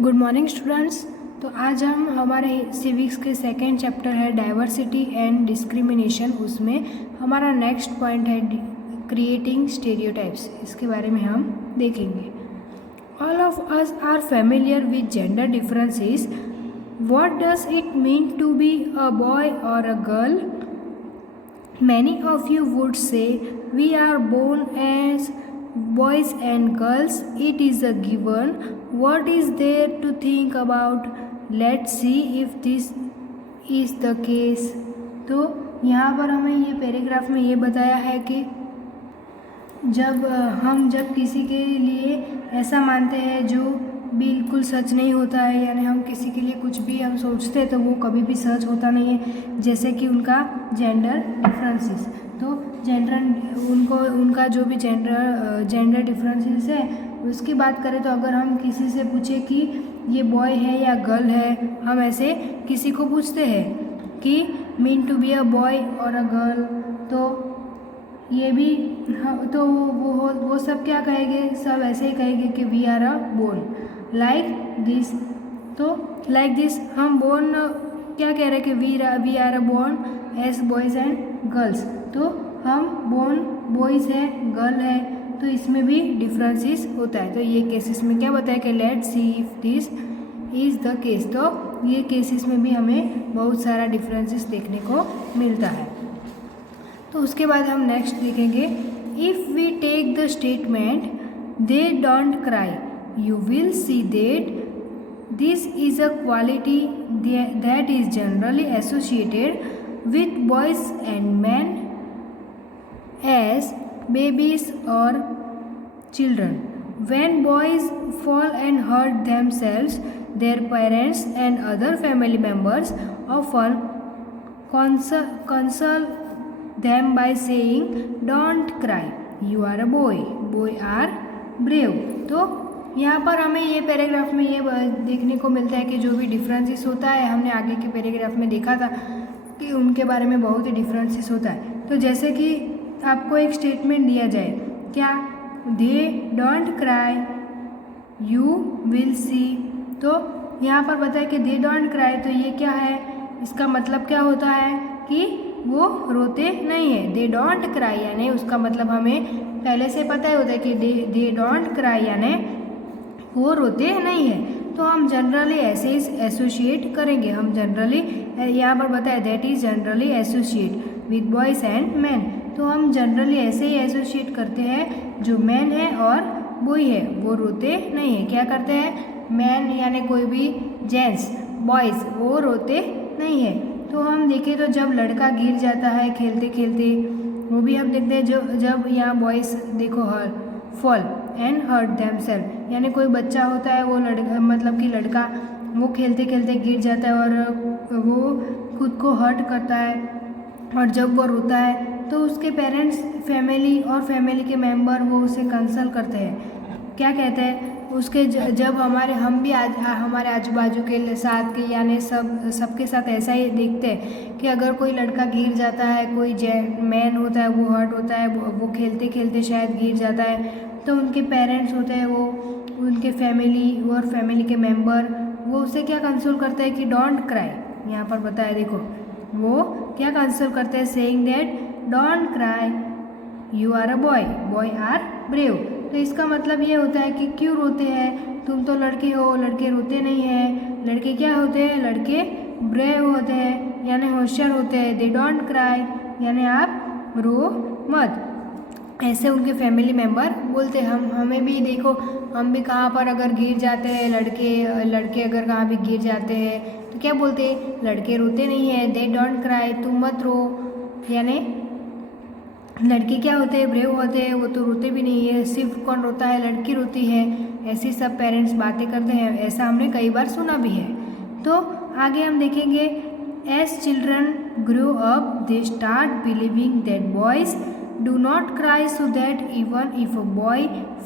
Good morning students. तो आज हम हमारे सिविक्स के सेकेंड चैप्टर है डाइवर्सिटी एंड डिस्क्रिमिनेशन, उसमें हमारा नेक्स्ट पॉइंट है क्रिएटिंग स्टेरियोटाइप्स। इसके बारे में हम देखेंगे। All of us are familiar with gender differences. What does it mean to be a boy और a girl? Many of you would say we are born as boys and girls. It is a given. What is there to think about? Let's see if this is the case. तो यहाँ पर हमें ये paragraph में ये बताया है कि जब किसी के लिए ऐसा मानते हैं जो बिल्कुल सच नहीं होता है, यानी हम किसी के लिए कुछ भी हम सोचते हैं तो वो कभी भी सच होता नहीं है, जैसे कि उनका जेंडर डिफरेंसेस। तो उनका जो भी जेंडर डिफरेंसेस है उसकी बात करें तो अगर हम किसी से पूछे कि ये बॉय है या गर्ल है, हम ऐसे किसी को पूछते हैं कि mean to be a boy और अ गर्ल, तो ये भी तो वो सब क्या कहेंगे, सब ऐसे ही कहेंगे कि we are a born like this. तो लाइक दिस हम बोर्न क्या कह रहे हैं कि we are a born as boys and girls. तो हम बोर्न बॉयज़ है, गर्ल है, तो इसमें भी डिफरेंसेस होता है। तो ये केसेस में क्या बताया कि let's see if this is the case. तो ये केसेस में भी हमें बहुत सारा डिफरेंसेस देखने को मिलता है। तो उसके बाद हम नेक्स्ट देखेंगे, if we take the statement they don't cry, you will see that this is a quality that is generally associated with boys and man as babies और children. When boys fall and hurt themselves, their parents and other family members often console them by saying, "Don't cry, you are a boy, boy are brave." तो यहाँ पर हमें ये paragraph में ये देखने को मिलता है कि जो भी डिफरेंसेस होता है, हमने आगे के पैराग्राफ में देखा था कि उनके बारे में बहुत ही डिफरेंसेस होता है। तो जैसे कि आपको एक स्टेटमेंट दिया जाए, क्या दे डोंट क्राई यू विल सी, तो यहाँ पर बताया कि दे डोंट क्राई, तो ये क्या है, इसका मतलब क्या होता है कि वो रोते नहीं है। दे डोंट क्राई यानी उसका मतलब हमें पहले से पता ही होता है कि दे डोंट क्राई यानी वो रोते नहीं है। तो हम जनरली ऐसे ही एसोसिएट करेंगे। हम जनरली यहाँ पर बताया that is generally associate with boys and man. तो हम जनरली ऐसे ही एसोसिएट करते हैं, जो मैन है और बॉय है वो रोते नहीं है। क्या करते हैं, मैन यानी कोई भी जेंट्स, बॉयज़ वो रोते नहीं है। तो हम देखें तो जब लड़का गिर जाता है खेलते खेलते, वो भी हम देखते हैं जब यहाँ बॉयज़ देखो फॉल एंड हर्ट देमसेल्फ, यानी कोई बच्चा होता है वो लड़का वो खेलते खेलते गिर जाता है और वो खुद को हर्ट करता है, और जब वो रोता है तो उसके पेरेंट्स फैमिली और फैमिली के मेंबर वो उसे कंसल्ट करते हैं। क्या कहते हैं उसके जब हम भी हमारे आजू बाजू के साथ के यानी सबके साथ ऐसा ही देखते हैं कि अगर कोई लड़का गिर जाता है, कोई मैन होता है वो हर्ट होता है, वो खेलते खेलते शायद गिर जाता है, तो उनके पेरेंट्स होते हैं वो उनके फैमिली और फैमिली के मेंबर वो उसे क्या कंसोल करते हैं कि डोंट क्राई। यहाँ पर बताया देखो वो क्या कंसोल करते हैं, saying that don't cry you are a boy, boy are brave. तो इसका मतलब ये होता है कि क्यों रोते हैं, तुम तो लड़के हो, लड़के रोते नहीं हैं। लड़के क्या होते हैं, लड़के ब्रेव होते हैं यानी होशियार होते हैं। दे डोंट क्राई यानी आप रो मत, ऐसे उनके फैमिली मेम्बर बोलते हैं। हमें भी देखो, हम भी कहाँ पर अगर गिर जाते हैं, लड़के अगर कहाँ भी गिर जाते हैं तो क्या बोलते हैं, लड़के रोते नहीं हैं, दे डोंट क्राई, तुम मत रो। यानी लड़के क्या होते हैं, ब्रेव होते हैं, वो तो रोते भी नहीं है। सिर्फ कौन रोता है, लड़की रोती है। ऐसी सब पेरेंट्स बातें करते हैं, ऐसा हमने कई बार सुना भी है। तो आगे हम देखेंगे, as children grow up they start believing that boys do not cry, so that even if a boy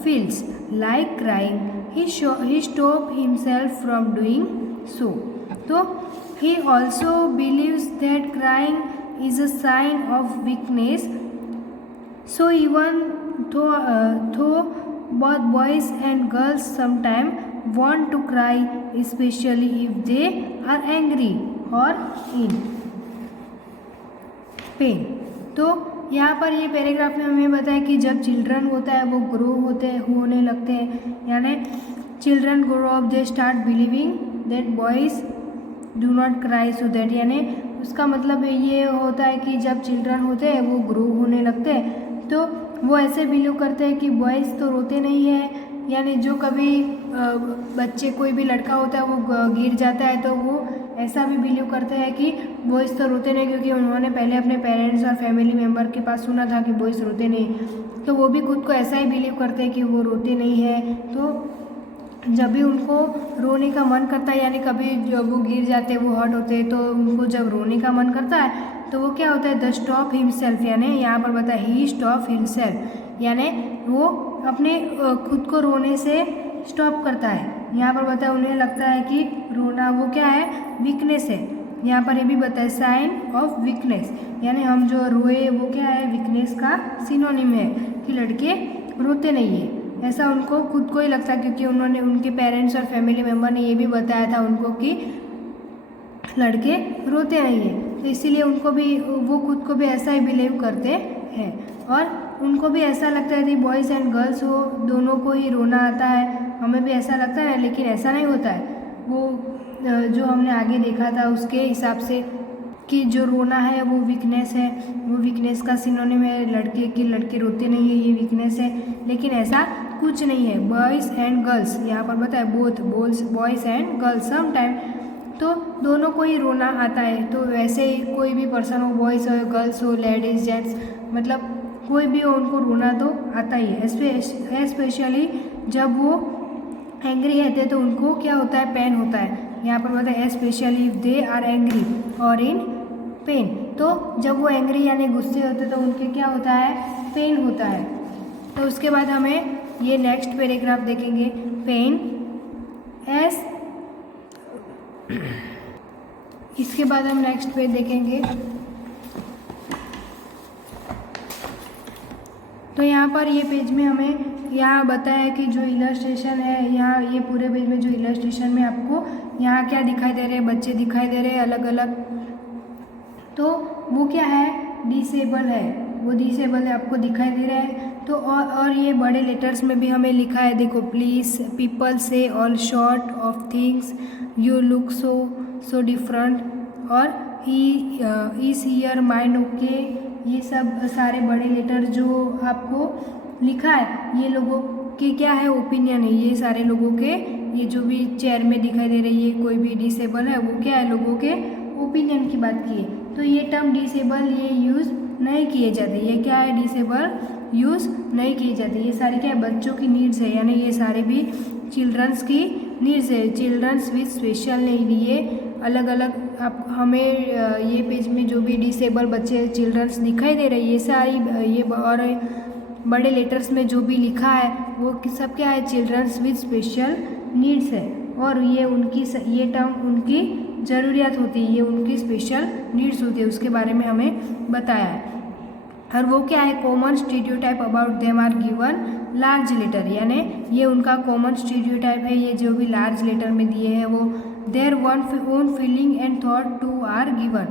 feels like crying, he stop himself from doing so. So he also believes that crying is a sign of weakness. So even though both boys and girls sometimes want to cry especially if they are angry or in pain। तो यहाँ पर ये paragraph में हमें बताया कि जब children होता है वो ग्रो होने लगते हैं, यानी children grow up they start believing that boys do not cry so that, यानी उसका मतलब ये होता है कि जब चिल्ड्रन होते हैं वो ग्रो होने लगते हैं तो वो ऐसे बिलीव करते हैं कि बॉयज़ तो रोते नहीं हैं, यानी जो कभी बच्चे कोई भी लड़का होता है वो गिर जाता है तो वो ऐसा भी बिलीव करते हैं कि बॉयज़ तो रोते नहीं, क्योंकि उन्होंने पहले अपने पेरेंट्स और फैमिली मेम्बर के पास सुना था कि बॉयज़ रोते नहीं, तो वो भी खुद को ऐसा ही बिलीव करते हैं कि वो रोते नहीं है। तो जब भी उनको रोने का मन करता है, यानी कभी जब वो गिर जाते हैं वो हर्ट होते हैं, तो उनको जब रोने का मन करता है तो वो क्या होता है, द स्टॉप हिमसेल्फ, यानी यहाँ पर बताया ही स्टॉप हिमसेल्फ, यानी वो अपने खुद को रोने से स्टॉप करता है। यहाँ पर बताया उन्हें लगता है कि रोना वो क्या है, वीकनेस है। यहाँ पर ये भी बताया साइन ऑफ वीकनेस, यानी हम जो रोए वो क्या है, वीकनेस का सिनोनिम है कि लड़के रोते नहीं है, ऐसा उनको खुद को ही लगता है, क्योंकि उन्होंने उनके पेरेंट्स और फैमिली मेम्बर ने ये भी बताया था उनको कि लड़के रोते नहीं हैं, तो इसीलिए उनको भी वो खुद को भी ऐसा ही बिलीव करते हैं और उनको भी ऐसा लगता है कि बॉयज़ एंड गर्ल्स हो दोनों को ही रोना आता है, हमें भी ऐसा लगता है, लेकिन ऐसा नहीं होता है। वो जो हमने आगे देखा था उसके हिसाब से कि जो रोना है वो वीकनेस है, वो वीकनेस का सिनोनिम है लड़के की, लड़के रोते नहीं है ये वीकनेस है, लेकिन ऐसा कुछ नहीं है। बॉयज़ एंड गर्ल्स यहाँ पर बताया both boys and girls some time, तो दोनों को ही रोना आता है। तो वैसे ही कोई भी पर्सन हो, बॉयज़ हो गर्ल्स हो लेडीज़ जेंट्स, मतलब कोई भी हो उनको रोना तो आता ही है, स्पेशली जब वो एंग्री रहते तो उनको क्या होता है, पेन होता है। यहाँ पर बताया specially if they are angry और इन पेन, तो जब वो एंग्री यानी गुस्से होते तो उनके क्या होता है, पेन होता है। तो उसके बाद हमें ये नेक्स्ट पैराग्राफ देखेंगे, पेन एस, इसके बाद हम नेक्स्ट पेज देखेंगे। तो यहाँ पर ये पेज में हमें यहाँ बताया कि जो इलस्ट्रेशन है, यहाँ ये पूरे पेज में जो इलस्ट्रेशन में आपको यहाँ क्या दिखाई दे रहे हैं, बच्चे दिखाई दे रहे हैं अलग अलग, तो वो क्या है, डिसेबल है, वो डिसेबल है आपको दिखाई दे रहा है। तो और ये बड़े लेटर्स में भी हमें लिखा है, देखो प्लीज़ पीपल से all short of things you look so different और ही इस ईयर माइंड ओके, ये सब सारे बड़े लेटर जो आपको लिखा है ये लोगों के क्या है, ओपिनियन है, ये सारे लोगों के, ये जो भी चेयर में दिखाई दे रही है कोई भी डिसेबल है वो क्या है, लोगों के ओपिनियन की बात की है। तो ये टर्म डिसेबल ये यूज़ नहीं किए जाते, ये क्या है, डिसेबल यूज़ नहीं किए जाते, ये सारी क्या है, बच्चों की नीड्स है, यानी ये सारे भी चिल्ड्रंस की नीड्स है, चिल्ड्रंस विद स्पेशल नीड, ये अलग अलग आप हमें ये पेज में जो भी डिसेबल बच्चे चिल्ड्रंस दिखाई दे रहे हैं ये सारी ये और बड़े लेटर्स में जो भी लिखा है वो सब क्या है, चिल्ड्रंस विद स्पेशल नीड्स है, और ये उनकी ये टर्म उनकी ज़रूरियात होती है, ये उनकी स्पेशल नीड्स होती है, उसके बारे में हमें बताया है। और वो क्या है, common stereotype about them are given large letter, यानी ये उनका कॉमन स्टीरियोटाइप है, ये जो भी लार्ज लेटर में दिए हैं वो their one own feeling and thought to are given,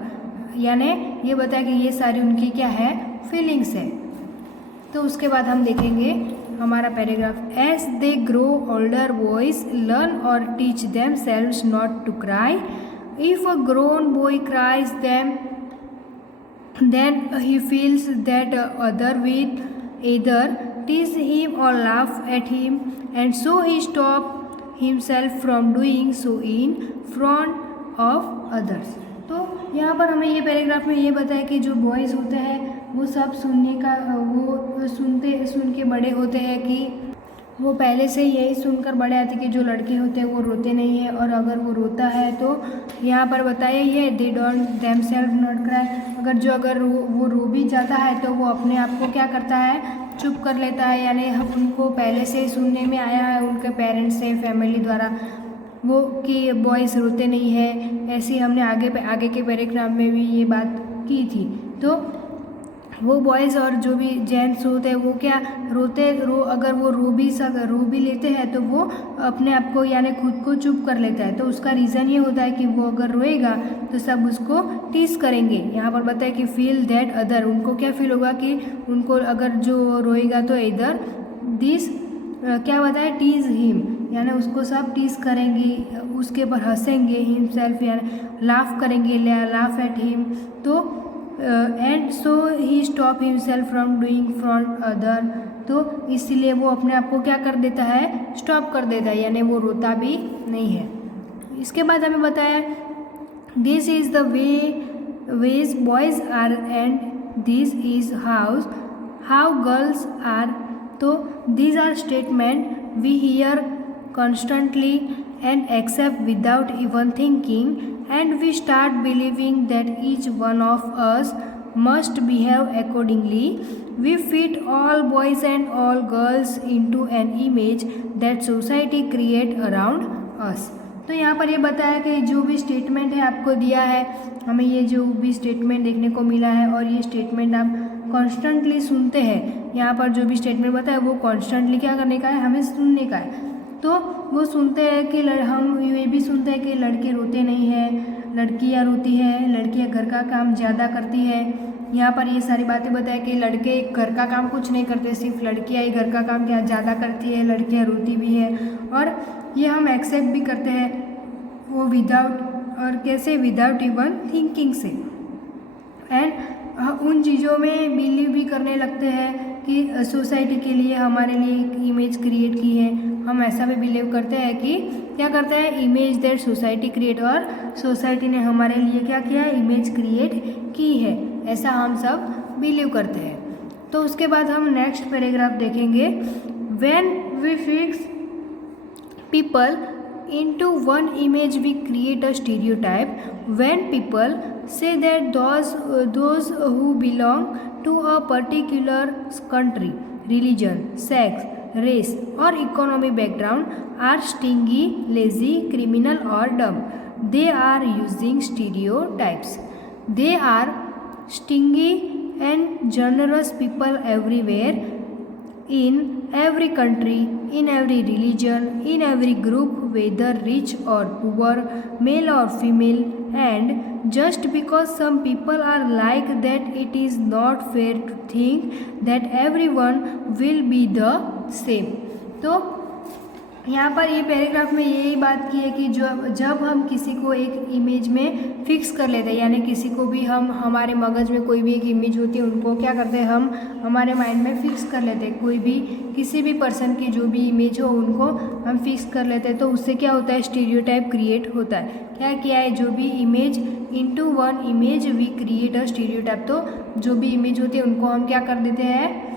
यानी ये बताया कि ये सारी उनकी क्या है, फीलिंग्स है। तो उसके बाद हम देखेंगे हमारा paragraph, as they grow older boys learn और teach themselves not to cry, if a grown boy cries them then he feels that other will either tease him or laugh at him, and so he stop himself from doing so in front of others। तो यहाँ पर हमें ये paragraph में ये बताया कि जो बॉयज़ होते हैं वो सब सुनने का वो सुन के बड़े होते हैं कि वो पहले से यही सुनकर बड़े आते कि जो लड़के होते हैं वो रोते नहीं है, और अगर वो रोता है तो यहाँ पर बताया ये they don't themselves not cry, अगर वो रो भी जाता है तो वो अपने आप को क्या करता है, चुप कर लेता है, यानी हम उनको पहले से सुनने में आया है उनके पेरेंट्स से फैमिली द्वारा वो कि बॉयज़ रोते नहीं है, ऐसे हमने आगे के पैराग्राफ में भी ये बात की थी। तो वो बॉयज़ और जो भी जेंट्स होते हैं वो क्या अगर वो रो भी लेते हैं तो वो अपने आप को यानी खुद को चुप कर लेता है। तो उसका रीज़न ये होता है कि वो अगर रोएगा तो सब उसको टीज करेंगे। यहाँ पर बताया कि फील दैट अदर, उनको क्या फील होगा कि उनको अगर जो रोएगा तो इधर दिस क्या बताया टीज हिम, यानी उसको सब टीज करेंगे, उसके ऊपर हंसेंगे, हिमसेल्फ यानी लाफ करेंगे, लाफ एट हिम। तो and so he stop himself from doing from other, तो इसलिए वो अपने आप को क्या कर देता है, स्टॉप कर देता है, यानी वो रोता भी नहीं है। इसके बाद हमें बताया this is the ways boys are and this is how girls are. तो these are statements we hear constantly and accept without even thinking, and we start believing that each one of us must behave accordingly. We fit all boys and all girls into an image that society create around us. तो यहाँ पर ये बताया कि जो भी statement है आपको दिया है, हमें ये जो भी स्टेटमेंट देखने को मिला है और ये स्टेटमेंट आप कॉन्स्टेंटली सुनते हैं। यहाँ पर जो भी स्टेटमेंट बताया वो कॉन्स्टेंटली क्या करने का है, हमें सुनने का है। तो वो सुनते हैं कि हम ये भी सुनते हैं कि लड़के रोते नहीं हैं, लड़कियाँ रोती है, लड़कियाँ घर का काम ज़्यादा करती है। यहाँ पर ये सारी बातें बताया कि लड़के घर का काम कुछ नहीं करते, सिर्फ लड़कियाँ ही घर का काम क्या ज़्यादा करती है, लड़कियाँ रोती भी है, और ये हम एक्सेप्ट भी करते हैं वो विदाउट इवन थिंकिंग से। एंड उन चीज़ों में बिलीव भी करने लगते हैं कि सोसाइटी के लिए हमारे लिए एक इमेज क्रिएट की है। हम ऐसा भी बिलीव करते हैं कि क्या करते हैं, इमेज दैट सोसाइटी क्रिएट, और सोसाइटी ने हमारे लिए क्या किया है, इमेज क्रिएट की है, ऐसा हम सब बिलीव करते हैं। तो उसके बाद हम नेक्स्ट पैराग्राफ देखेंगे। When we fix people into one image we create a stereotype. When people say that those who belong to a particular country, religion, sex, race or economic background are stingy, lazy, criminal or dumb, they are using stereotypes. They are stingy and generous people everywhere, in every country, in every religion, in every group, whether rich or poor, male or female, and just because some people are like that, it is not fair to think that everyone will be the same. तो यहाँ पर ये paragraph में यही बात की है कि जब हम किसी को एक इमेज में फिक्स कर लेते हैं, यानी किसी को भी हम हमारे मगज में कोई भी एक इमेज होती है उनको क्या करते हैं, हम हमारे माइंड में फिक्स कर लेते हैं। कोई भी किसी भी पर्सन की जो भी इमेज हो उनको हम फिक्स कर लेते हैं, तो उससे क्या होता है, स्टीरियोटाइप क्रिएट होता है। क्या किया है, जो भी image into one image we create a stereotype. तो जो भी इमेज होती है उनको हम क्या कर देते हैं,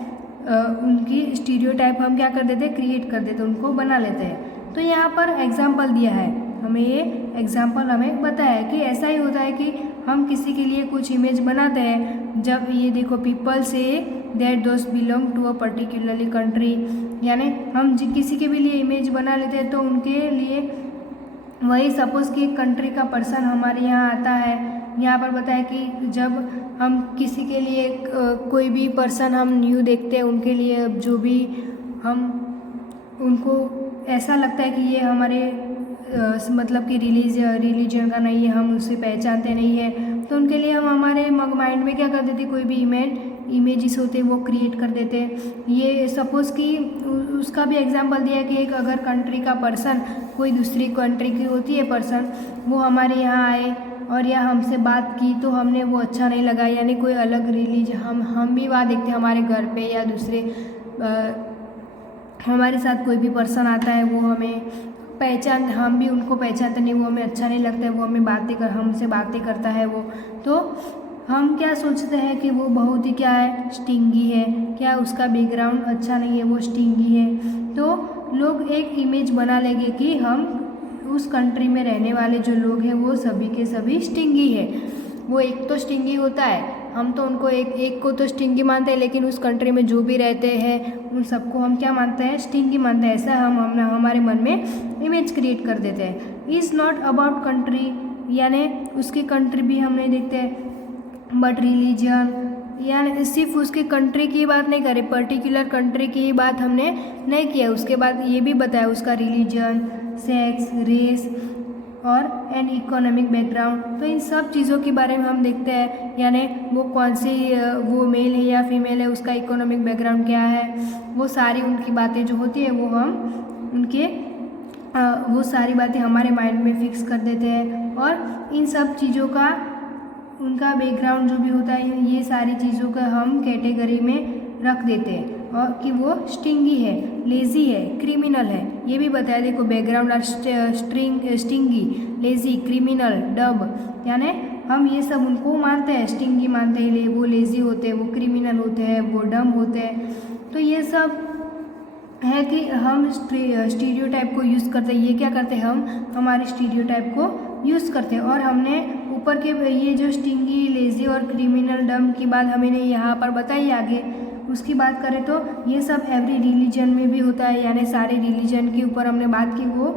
उनकी स्टीरियोटाइप हम क्या कर देते हैं, क्रिएट कर देते हैं, उनको बना लेते हैं। तो यहाँ पर एग्जाम्पल दिया है, हमें ये एग्जाम्पल हमें बताया है कि ऐसा ही होता है कि हम किसी के लिए कुछ इमेज बनाते हैं। जब ये देखो, people say that those belong to a particularly country, यानी हम किसी के भी लिए इमेज बना लेते हैं तो उनके लिए वही सपोज़ कि एक कंट्री का पर्सन हमारे यहाँ आता है। यहाँ पर बताया कि जब हम किसी के लिए कोई भी पर्सन हम न्यू देखते हैं, उनके लिए जो भी हम उनको ऐसा लगता है कि ये हमारे मतलब कि रिलीजन का नहीं है, हम उसे पहचानते नहीं है, तो उनके लिए हम हमारे माइंड में क्या कर देते, कोई भी इमेजेस होते हैं वो क्रिएट कर देते हैं। ये सपोज़ कि उसका भी एग्जांपल दिया है कि एक अगर कंट्री का पर्सन कोई दूसरी कंट्री की होती है पर्सन, वो हमारे यहाँ आए और या हमसे बात की तो हमने वो अच्छा नहीं लगा, यानी कोई अलग रिलीजन हम भी वहाँ देखते हैं हमारे घर पे, या दूसरे हमारे साथ कोई भी पर्सन आता है वो हमें हम भी उनको पहचानते नहीं, वो हमें अच्छा नहीं लगता है, वो हमसे बातें करता है वो, तो हम क्या सोचते हैं कि वो बहुत ही क्या है, स्टिंगी है, क्या उसका बैकग्राउंड अच्छा नहीं है, वो स्टिंगी है। तो लोग एक इमेज बना लेंगे कि हम उस कंट्री में रहने वाले जो लोग हैं वो सभी के सभी स्टिंगी है। वो एक तो स्टिंगी होता है, हम तो उनको एक को तो स्टिंगी मानते हैं, लेकिन उस कंट्री में जो भी रहते हैं उन सबको हम क्या मानते हैं, स्टिंगी मानते हैं। ऐसा हम हमारे मन में इमेज क्रिएट कर देते हैं। इज़ नॉट अबाउट कंट्री, यानी उसकी कंट्री भी हम नहीं देखते, बट रिलीजन, या सिर्फ उसके कंट्री की बात नहीं करें, पर्टिकुलर कंट्री की ही बात हमने नहीं किया। उसके बाद ये भी बताया उसका रिलीजन, सेक्स, रेस और एन इकोनॉमिक बैकग्राउंड। तो इन सब चीज़ों के बारे में हम देखते हैं, यानी वो कौन सी वो मेल है या फीमेल है, उसका इकोनॉमिक बैकग्राउंड क्या है, वो सारी उनकी बातें जो होती है वो हम उनके वो सारी बातें हमारे माइंड में फिक्स कर देते हैं। और इन सब चीज़ों का उनका बैकग्राउंड जो भी होता है, ये सारी चीज़ों का हम कैटेगरी में रख देते हैं और कि वो स्टिंगी है, लेज़ी है, क्रिमिनल है। ये भी बताया, देखो background are stingy, lazy, criminal, dumb, यानी हम ये सब उनको मानते हैं, स्टिंगी मानते हैं, वो लेज़ी होते हैं, वो क्रिमिनल होते हैं, वो डम होते हैं। तो ये सब है कि हम स्टीरियोटाइप को यूज़ करते हैं। ये क्या करते हैं, हम हमारे स्टीरियोटाइप को यूज़ करते हैं। और हमने ऊपर के ये जो स्टिंगी, लेज़ी और क्रिमिनल, डम की बात हमें ने यहाँ पर बताई आगे। उसकी बात करें तो ये सब एवरी रिलीजन में भी होता है, यानी सारे रिलीजन के ऊपर हमने बात की, वो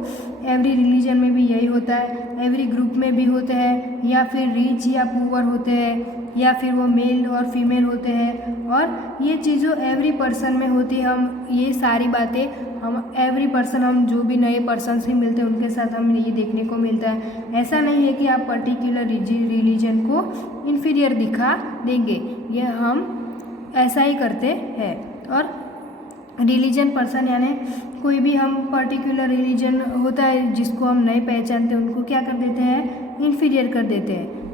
एवरी रिलीजन में भी यही होता है। एवरी ग्रुप में भी होते हैं, या फिर रिच या पुअर होते हैं, या फिर वो मेल और फीमेल होते हैं। और ये चीज़ों एवरी पर्सन में होती है। हम ये सारी बातें हम एवरी पर्सन, हम जो भी नए पर्सन से मिलते हैं उनके साथ हमें ये देखने को मिलता है। ऐसा नहीं है कि आप पर्टिकुलर रिलीजन को इन्फीरियर दिखा देंगे, ये हम ऐसा ही करते हैं। और रिलीजन पर्सन यानी कोई भी हम पर्टिकुलर रिलीजन होता है जिसको हम नहीं पहचानते, उनको क्या कर देते हैं, इन्फीरियर कर देते हैं।